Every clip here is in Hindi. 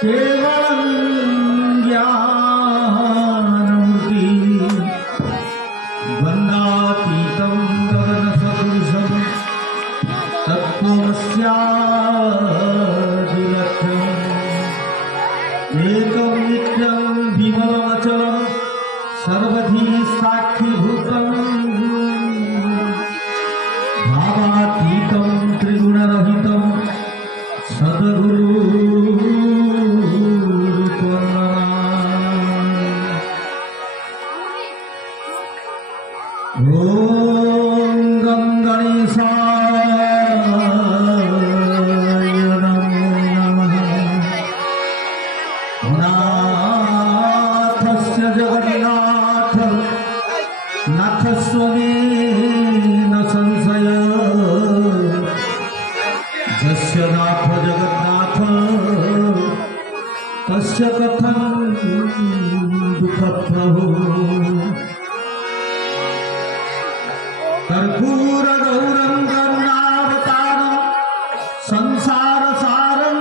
केवलं ज्ञानमूर्ति वन्दातीतं गगनसदृशं तत्त्वमस्यादिलक्ष्यम् एकं नित्यं विमलमचलं सर्वधी साक्षीभूतं भावातीतं त्रिगुणरहितं सद्गुरु ओम गं गणेशाय नमः। नाथस्य जगन्नाथ नाथस्वमेन संशय यस्य नाथ जगन्नाथ तस्य कथं दुःखप्रभो। कर्पूरगौरं करुणावतारं संसारसारं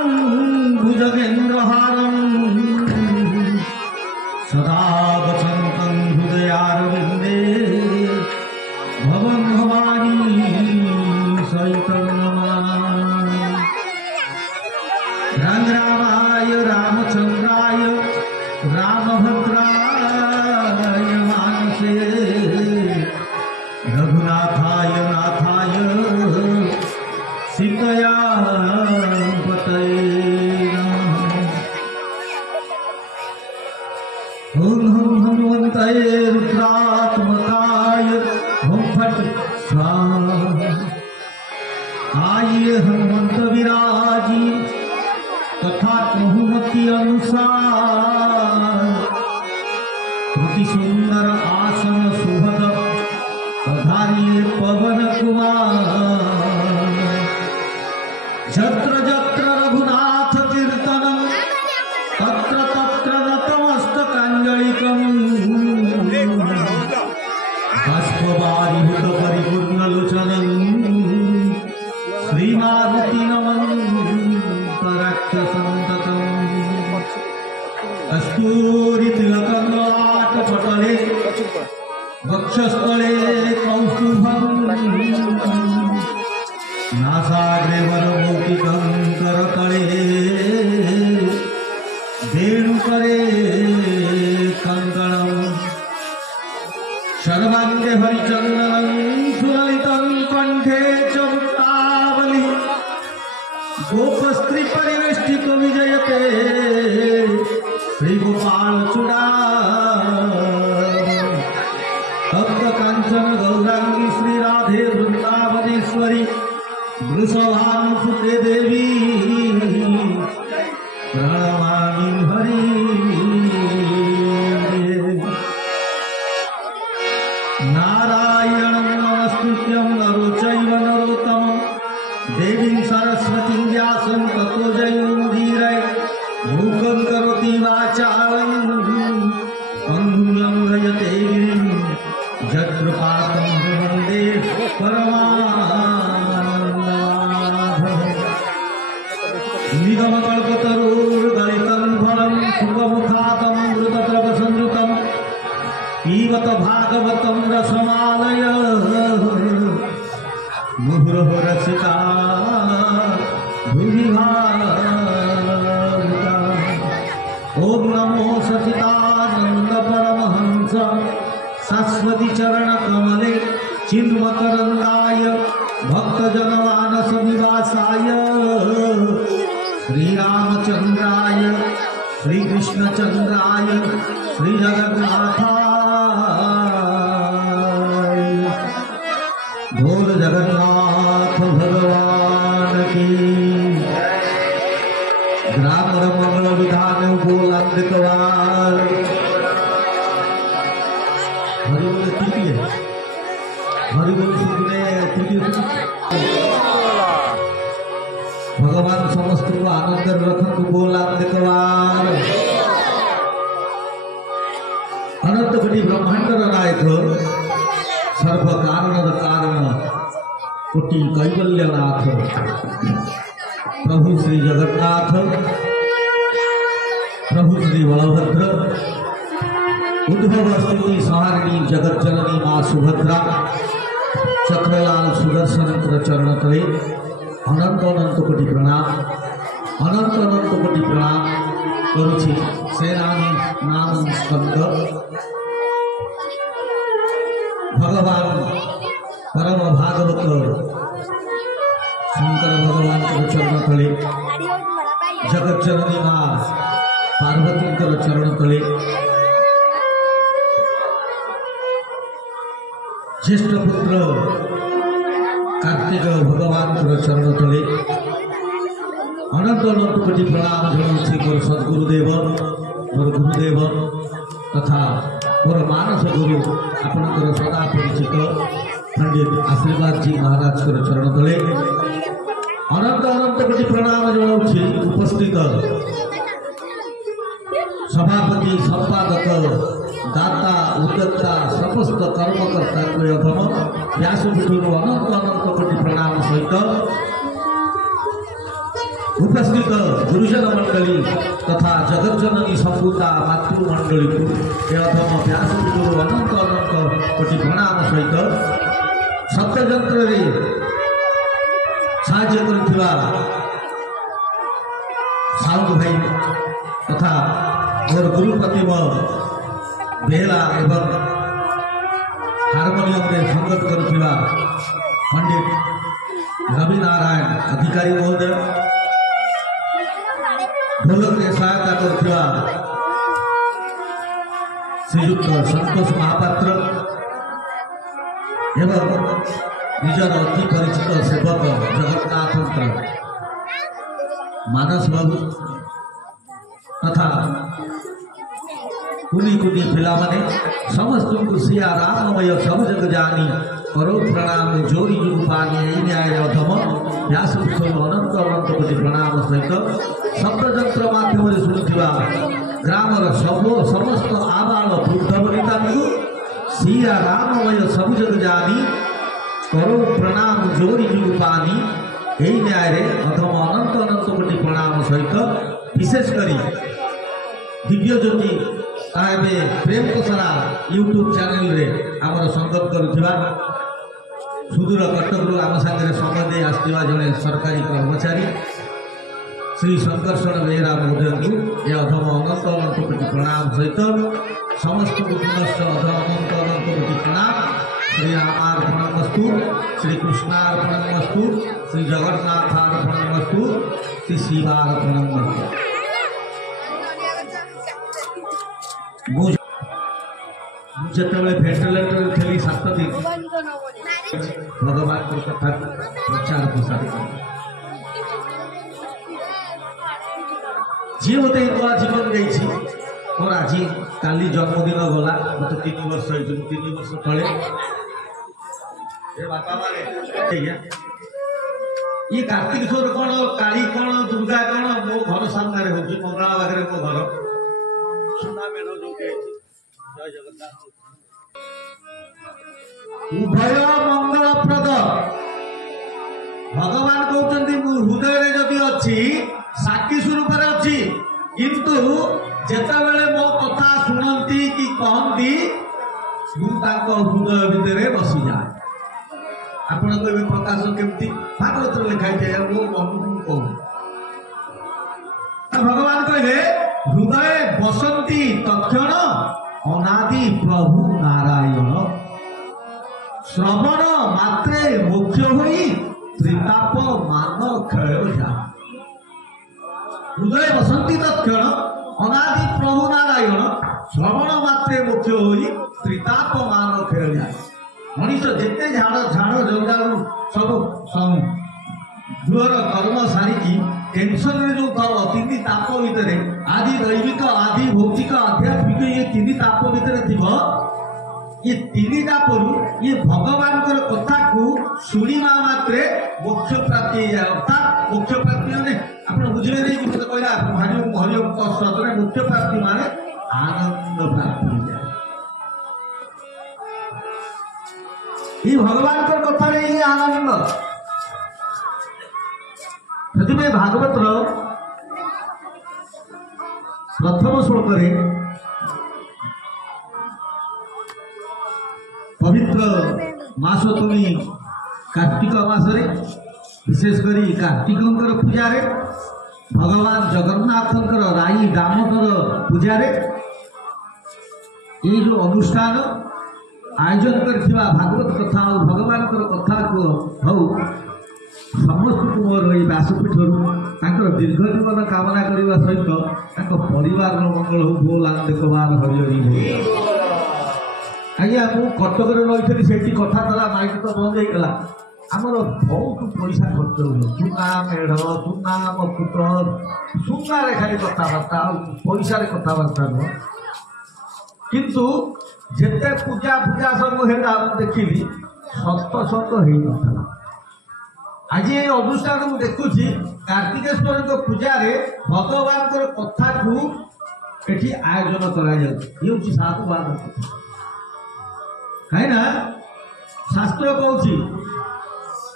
भुजगेन्द्रहारं सदा वसन्तं हृदयारविन्दे भवं भवानी सहितं नमामि। रामाय रामचन्द्राय रामभद्राय मानसे रघुनाथाय नाथाय सीतया पतये नमः। ओम हम हनुमन्ताय रुद्रात्मकाय ओम फट स्वाहा। आइए हनुमंत विराजी तथा बहुमति अनुसार श्रुति सुंदर आसन सुभद पधारिए पवन कुमार। जत्र जत्र रघुनाथ कीर्तनं तत्र तत्र नतमस्तकाञ्जलिकम्। बाष्पवारिभूत परिपूर्णलोचनं श्रीमारुति नमन्तराक्षसं ततम्। कस्तूरितिलकं ललाटपटले वक्षस्थले कौस्तुभं नासाग्रे वरमौक्तिकं करतले वेणुकरे कङ्कणं। सर्वाङ्गे हरिचन्दनं सुललितं कण्ठे च मुक्तावली। गोपस्त्रीपरिवेष्टितो विजयते श्रीगोपालचूडामणि। तप्त कांचन गौरांगी श्री राधे वृंदावनेश्वरी वृषभानुसुते देवी प्रणमामि हरि। नारायणं नमस्कृत्यं नरो चैव नरोत्तमं देवीं सरस्वतीं व्यासं ततो जयमुदीरये। मूकं करोति वाचालं पंगुं लङ्घयते गिरिं यत्कृपातं वन्दे परमानन्दमाधवम्। निगमकल्पतरुर्गलितं फलं सुगमुखादमृतद्रवसंयुतं पीबत भागवतं रसमालय। मुहुरहो रसिका भुवि भावुका। ओम नमो सचिदानंद परमहंस शाश्वती चरण कमले चिन्मकरंदाय भक्तजनमानस निवासाय श्रीरामचंद्राय श्रीकृष्णचंद्राय श्रीजगन्नाथाय। बोल जगन्नाथ भगवान की। ग्राम मंगल विधान बोलांबिकवार हरिबोल तृतीय हरिबोल सुनने तृतीय भगवान समस्त को आनंद रखत बोलांबिकवार। अनंत कोटि ब्रह्मांड नायक सर्व कारण कारण कोटि कैवल्यनाथ प्रभु श्री जगन्नाथ प्रभु श्री बलभद्र उद्भव स्थिति संहारिणी जगत जननी माँ सुभद्रा चक्रलाल सुदर्शन चरण तले अनंत अनंत कोटि प्रणाम अनंत अनंत कोटि प्रणाम करुछि। सेनानी नाम स्कंद भगवान परम भागवत शंकर भगवान चरण तले जगत जननी माँ पार्वती चरण तले ज्येष्ठ पुत्र कार्तिक भगवान चरण तले अनंत अनंत कोटि प्रणाम जनाऊँ मोर सद्गुरुदेव मोर गुरुदेव तथा मोर मानस गुरु आपणकर सदा परिचित पंडित आशीर्वाद जी महाराज चरण तले अनंत अनंत कोटि प्रणाम जनाऊँ। उपस्थित सभापति संपादक दाता उद्योक्ता समस्त कर्मकर्ता अधम व्यासपीठ अनंत अनंत कोटि प्रणाम सहित उपस्थित गुरुजन मंडली तथा जगज्जननी संपूता मातृमंडली को अधम व्यासपीठ अनंत अनंत कोटि प्रणाम सहित सत्यजंत्र साहाय्य करुवा साउंड भाई तथा मोर गुरुपतिम बेला एवं हारमोनियम रे संगत करुवा पंडित रवि नारायण अधिकारी महोदय ढोलक रे सहायता करुवा श्रीयुक्त संतोष महापात्र एवं निजर अति परिचित सेवक जगन्नाथ मानस बाबू तथा कुनी कुनी पिला माने समस्त को सिया राममय सब जग जानी करो प्रणाम जोरी रूपानी न्याय अधम व्यास अनंत अनंत कोटि प्रणाम सहित शब्दजंत्र माध्यम शुणुवा ग्रामर सब समस्त आबाल वृद्ध वनिता सिया राममय सब जग जानी करो प्रणाम जोरी रूपानी यही न्याय अधम अनंत अनंत कोटि प्रणाम सहित विशेष करी दिव्य ज्योति प्रेम कसरा यूट्यूब चैनल रे आमर संगत करुवा सुदूर कटक आम सागर समय दे आसवा जड़े सरकारी कर्मचारी श्री संकर्षण बेहरा महोदय को यह अधम अनंत अनंत कोटि प्रणाम सहित समस्त पुनश्च अधम अनंत अनंत कोटि प्रणाम। श्री रामार्पणमस्तु श्री कृष्णार्पणमस्तु श्री जगन्नाथार्पणमस्तु श्री शिवार्पणमस्तु। जिते भेंटिलेटर थी 7 दिन भगवान को कथा प्रचार प्रसार जी मत नुआ जीवन गई मोर आज काली जन्मदिन गला मत 3 वर्ष 3 वर्ष तले ये कार्तिक स्वर कौन काली कौन दुर्गा कौन मो घर सामने हो मंगला पाखे मो घर सुना मेढ़ जो जय जगन्नाथ उभय मंगलप्रद भगवान कहते हृदय जदि अच्छी साक्षी स्वरूप अच्छी किंतु जेतबेले मो कथा शुणती कि कहती हृदय भितर बसी जाए आपण कहते प्रकाश केमती भागवत लिखाई जाए वो कहूँ भगवान कहले हृदय बसंती तक्षण अनादि प्रभु नारायण श्रवण मात्रे मुख्य होई त्रिताप मान क्षय जा हृदय बसंती तक्षण अनादि प्रभु नारायण श्रवण मात्रे मुख्य होई त्रिताप मान क्षय जा मनीष जिते झाड़ झाड़ जंजालू सब झुअर कर्म सारिकी टेंशन रे जो थाव 3 ताप भितर आदि दैविक आदि भौतिक आध्यात्मिक ये 3 ताप भितर थिबो ये 3 तापरु ये भगवान कथा को शुणिमा मात्रे मोक्ष प्राप्ति जाए अर्थात मोक्ष प्राप्ति माने आपण बुझिले नै कि मते कहला हरि हरिओम तत्सत मोक्ष प्राप्ति माने आनंद प्राप्ति जाए ये भगवान कथा रे ये आनंद भागवत प्रथम श्लोक पवित्र मास तुम्हें कार्तिक मासरे विशेषकर कार्तिकंकर पूजारे भगवान जगन्नाथंकर राई दामोदर पूजारे ये जो अनुष्ठान आयोजन कर भागवत कथा और भगवान कथा को हौ समस्त मोर ये व्यासपीठ दीर्घ जीवन कामना करने सहित परिवार मंगल हो बोल देखबार हरिहरी हो आज्ञा मु कटक रही से कथा द्वारा माइक तो बंद होगा आमर बहुत पैसा खर्च हो चुना मेढ़ चुना मकुट सुनार खाली कथबार्ता पैसा कथबार्ता नुह किंतु जिते पूजा पूजा सब है देखी सत्संग हो ना आज ये अनुष्ठान मुझे देखुची कार्तिकेश्वर पूजा भगवान कथा को एठी आयोजन कर साधुवाद कहीं शास्त्र कहूँ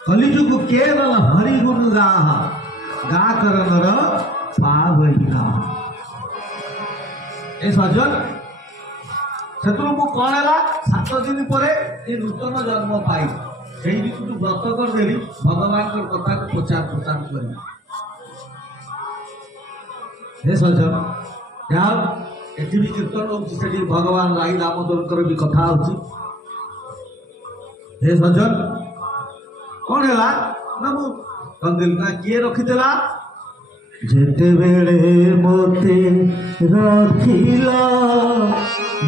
कलिजुग केवल हरिगुण गा कर नर पावैगा ए सज्जन से कौन है 7 दिन पर नूतन जन्म पाई से व्रत करदेली भगवान कथा को प्रचार प्रचार कर सज्जन यहाँ एटी भी कीर्तन हो भगवान राई दामोदर भी कथा हो सज्जन कौन है ना मु कंदिल ना किए रखीदेला जेते बेले मोते रखिला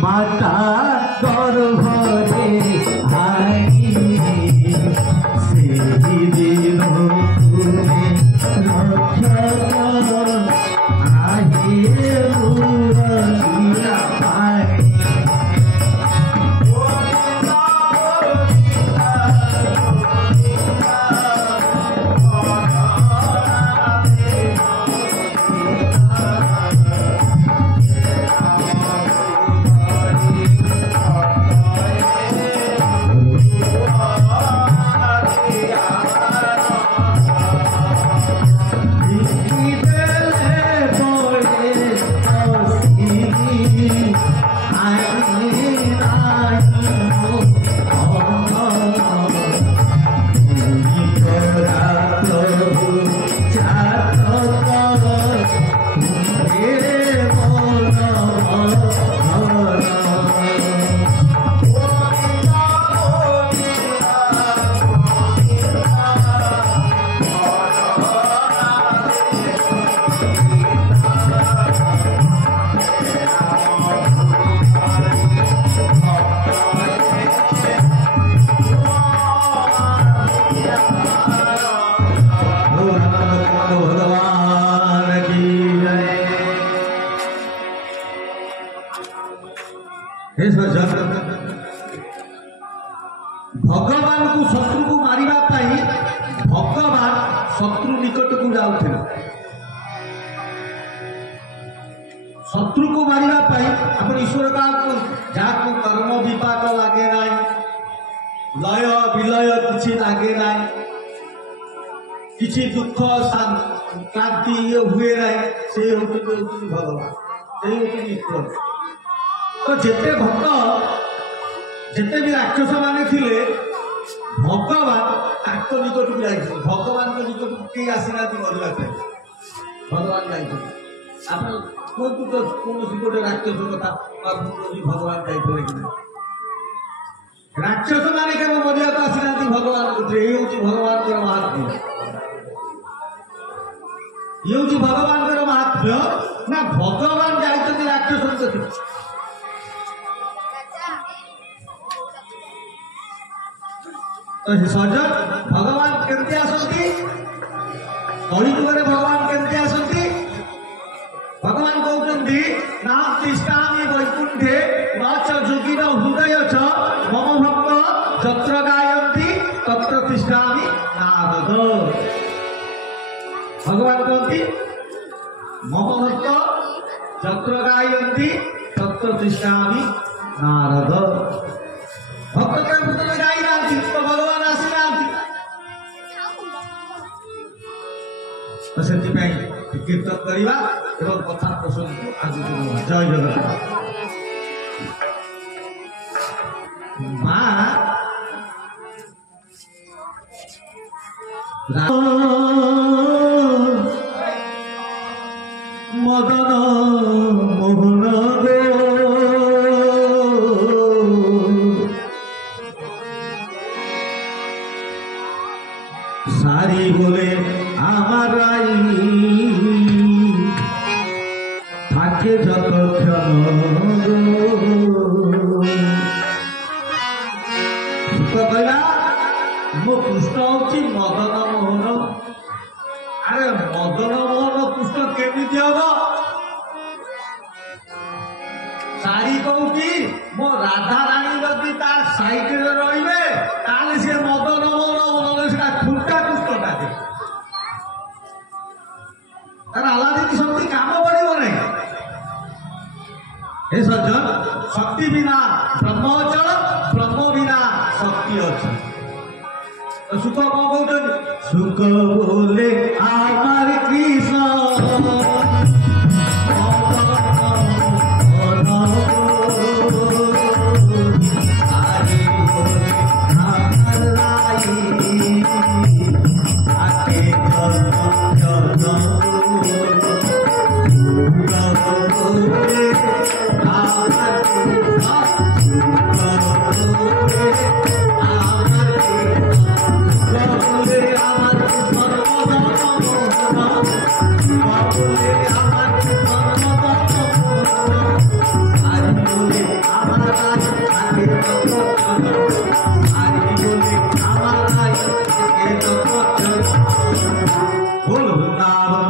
माता गर्भरे आई से दिन तुमे रक्षा आगे उड़िया पाई भगवान को शत्रु को मारिबा पाई भगवान शत्रु निकट को जाउथिले शत्रु को मारिबा पाई अपन ईश्वर का जाको कर्म विपाक लागे नाई लय विलय किछि लागे नाई किछि दुख शांति ये हुए नाई से होते भगवान से होते ईश्वर तो जेते भक्त जिते भी राक्षस माने थिले भगवान ताक निकट को जाई भगवान को निकट को के आसीना मरला भगवान जाई आप कोन तो कोन गोटे राक्षस कथा भगवान जाई कि राक्षस माने के मरिया तो आसीना भगवान भगवान कर महात्म्य ये भगवान कर महात्म्य ना भगवान जाई राक्षस तो सजन भगवान केमती आसती कलिजुगे भगवान केमती आसती भगवान कहते नाम तिष्ठामि वैकुंठे न जोगिन हृदय च मम भक्त जत्र गायन्ति तत्र तिष्ठामि नारद भगवान कहती मम भक्त जत्र गायन्ति तत्र तिष्ठामि नारद भक्त के गाई ना तो भगवान आसी ना तो से कीर्तन करवा एवं कथा प्रसंग आगे जय जगन्नाथ माँ मदन मोहन सारी बोले आमार থাকে যতক্ষণ কইলা মো কৃষ্ণ হচ্ছে মদন মোহন আরে মদন মোহন কৃষ্ণ কেমিতি হব সারি কৌছি মো রাধা রানী যদি তার সাইডে রইবে তাহলে সে মদন মোহন সেটা খুলটা কৃষ্ণ থাকে তার আলাদা শক্তি কাম পড়িব নাই हे सज्जन शक्ति बिना ब्रह्म अचल ब्रह्म बिना शक्ति अचल सुख कौन कहते सुख बोले आमार कृष्ण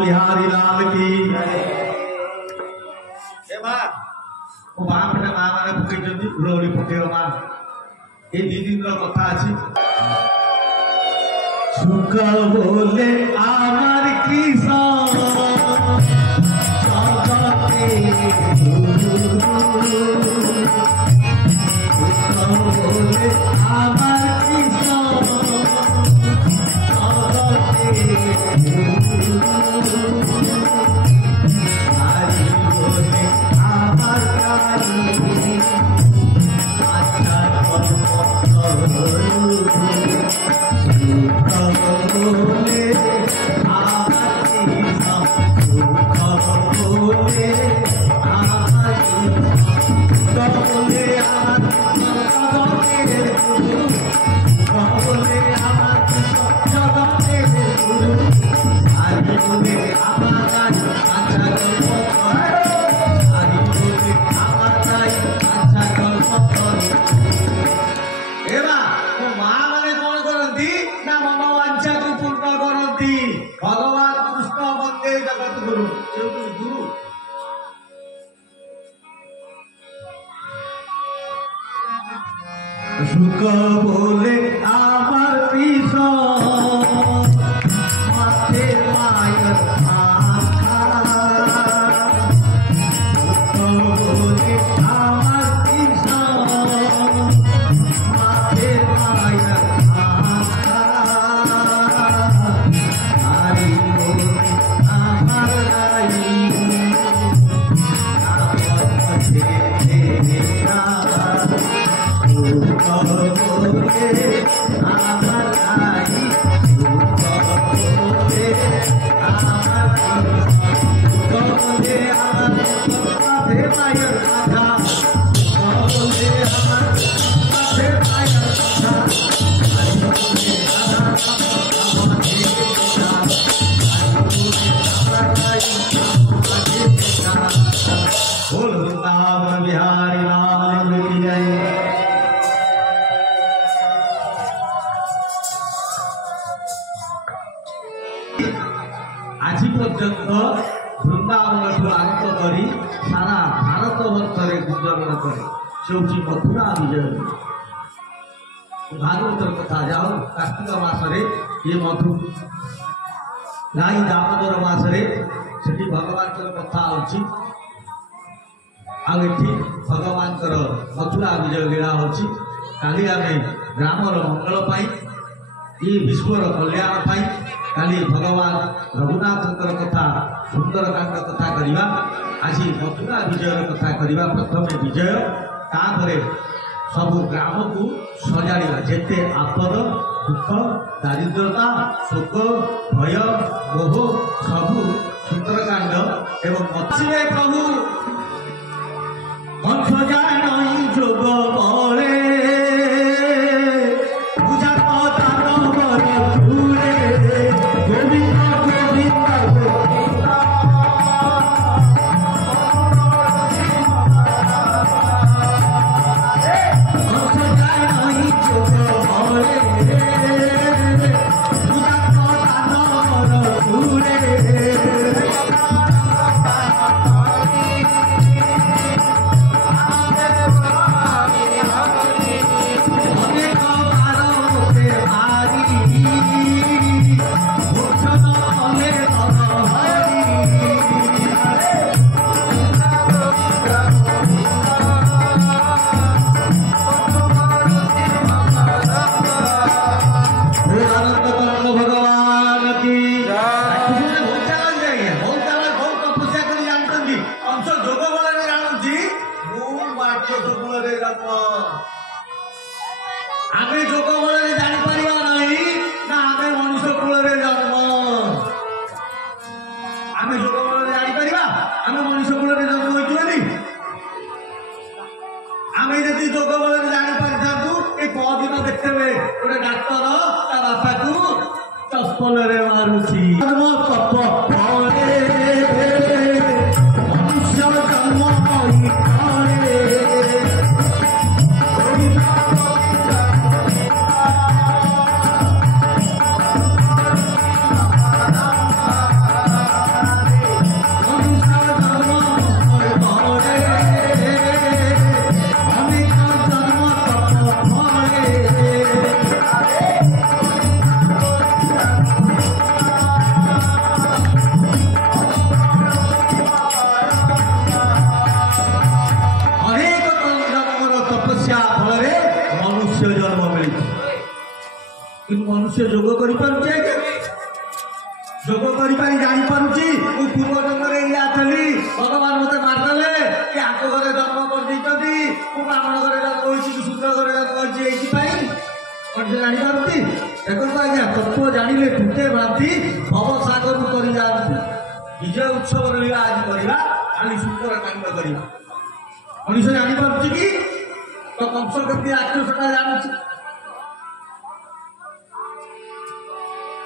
बिहारी लाल की माँ माँ मैंने पकई उड़ौली पकेव माँ ये दी दिन कथा अच्छी सुख बोले आमार कृष्ण बोले आमार कृष्ण भगवान कृष्ण वंदे जगत गुरु गुरु सुख बोले आमार कृष्ण माथे मायर सुख बोले आमार कृष्ण माथे मायर बिहारी लाल की जय। आज पर्यंत वृंदावन आरंभ कर सारा भारत वर्ष में गुंजन करे से मथुरा विजय भागवतर कथा जाओ कार्तिक मासरे ये मधु गाई दामोदर मासरे से भगवान कथा अच्छी आगे भगवान मथुरा विजय लीला होची काली आम ग्रामर मंगल पाई ये विश्वर कल्याण पाई काली भगवान रघुनाथ कथा सुंदरकांड कथा करवा आज मथुरा विजय कथा करवा प्रथम विजय तापर सब ग्राम को सजाड़ा जेते आपद दुख दारिद्रता शोक भय मोह सबू सुंदरकांड एवं मथुरे प्रभु कंस जान जोग बले पूजा दान गोविंद मनुष्य जोग कर जोग कर जानी पूर्व जन्म थी भगवान मत मारदे कि आग घरे जन्म कर ब्राह्मण घरे जन्म होती शूद्र घरे जन्म होती जापारे देखो आज्ञा तत्व जानिले टूटे भ्रांति भव सागर कर जाती विजय उत्सव लीला आज करवा खाली सुंदर कांड करवा मनुष्य जापार कि तो कंस केमती राक्षसटा जानी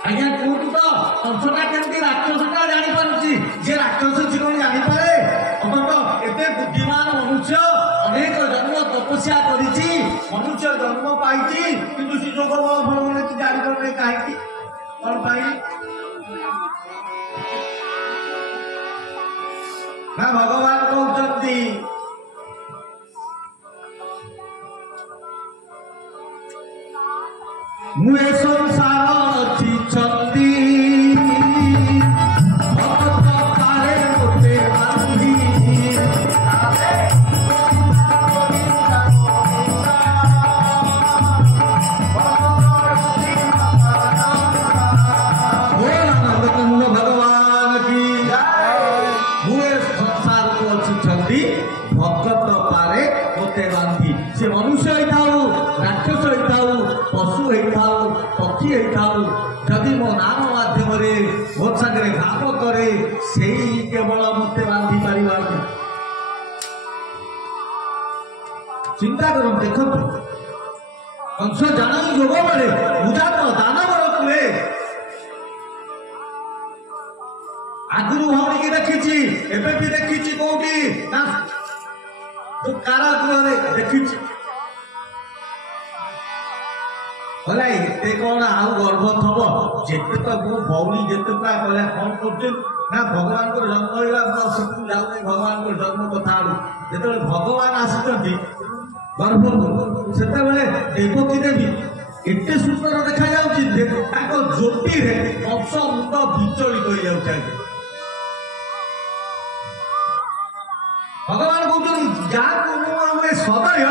आज्ञा कहतु तो कंसटा केमती राक्षसटा जापारे जे राक्षस सी कौन जापारे अतत एते बुद्धिमान मनुष्य अनेक जन्म तपस्या करिछि मनुष्य जन्म पाई किंतु सी जोग बल फल जापारे कहीं कौन पाई ना भगवान कहते मुए संसार चिचंदी भक्त काले मोटे बांधी भगवान की मुए संसार को चिचंदी भक्त पारे मोटे बांधी से मनुष्य राक्षस पशु पक्षी जदि मो नाम मध्यम मो सागर घात करे से केवल मत बांधि पार चिंता कर देखो कंस जान जोग बेले उदान दानवर कुए आगुरी भौणी की देखी एवं भी देखी कौटी ना कारागृह देखी भला एते कौन आउ गर्भ थब जेते तो मो भौणी जेते कले कौन कर ना भगवान को जन्म होगा जाऊँ भगवान को जन्म कथा जो भगवान आसी गर्भ से देवकी देवी एते सुंदर देखा ज्योति कंस मुंड विचलित हो जाए भगवान कहते जहाँ हुए सदय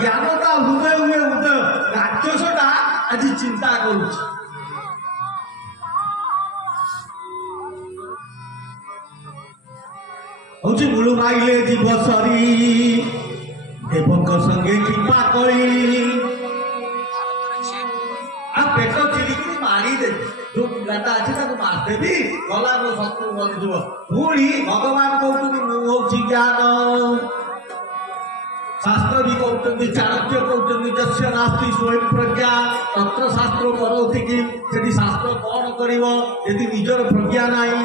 ज्ञानता हृदय हुए उदय राक्षसटा आज चिंता करुच হচ্ছে মুলু মাইলে জীব সরি দেবঙ্গ সঙ্গে কৃপা করি পেট চিলিকি মারিদেবি जो पिलाटा अच्छे ताको मारदेवी गला मो शत्रु बनिଯିବ ପୁଣି ଭଗବାନ କହୁଛନ୍ତି ମୁଁ ହଉଛି ଜ୍ଞାନ शास्त्र भी कहते चाणक्य कहते जस्य नास्ति स्वयं प्रज्ञा तंत्र शास्त्र करोति कि सेठी शास्त्र कौन करिवो यदि निजर प्रज्ञा नाही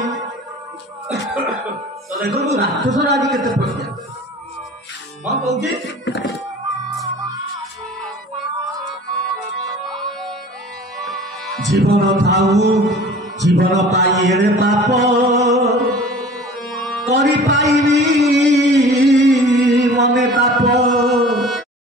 तो देखो राक्षस राजी केते प्रज्ञा कौन कहूची जीवन थाऊ जीवन पाइए पाप करी पाइबी मने पाप